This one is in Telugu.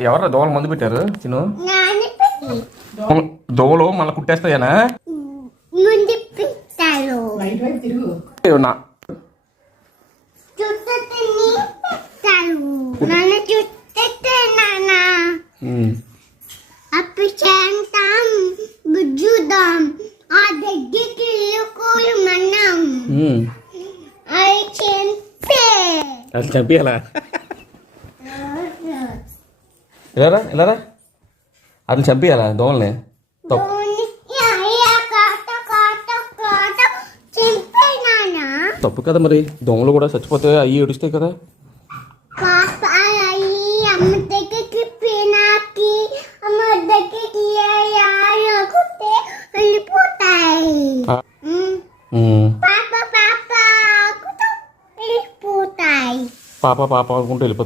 ఎవరా దోమలు మందు పెట్టారు? పెట్టి. దోమలు- మళ్ళీ కుట్టేస్తాయనా? చేద్దాం ఆ దగ్గరికి ఇల్లుకోరు మనం. అది చెంపే. చంపేయాలా? ఇలారా? ఇలారా? అట్లా చంపేయాలా? దోమల్ని? తప్పు అయ్యా కదా మరి. దోమలు కూడా చచ్చిపోతే అవి ఏడుస్తాయి కదా. అయ్యి పాప పాప అనుకుంటూ వెళ్ళిపోతాయి.